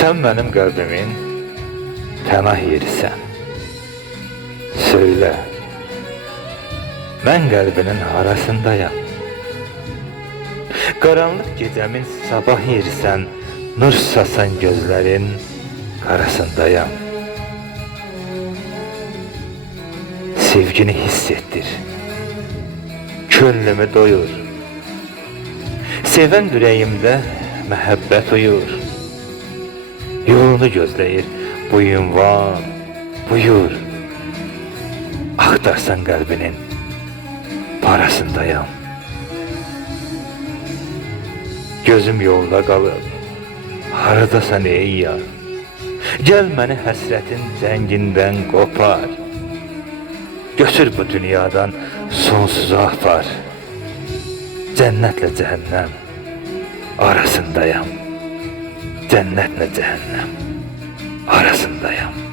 Sen benim kalbimin pənah yerisən. Söyle, ben kalbinin arasındayım. Karanlık gecemin sabah yerisən, nur sasan gözlerin karasındayım. Sevgini hissettir, könlümü doyur. Seven yüreğimde mehabbet uyur. Yolunu gözleyir bu ünvan, buyur. Aktarsan kalbinin parasındayım. Gözüm yolda kalır, haradasan ey yar. Gel məni həsrətin zəngindən qopar. Götür bu dünyadan sonsuza apar. Cənnətlə cəhənnəm arasındayım. Cənnətlə cəhənnəm arasındayım.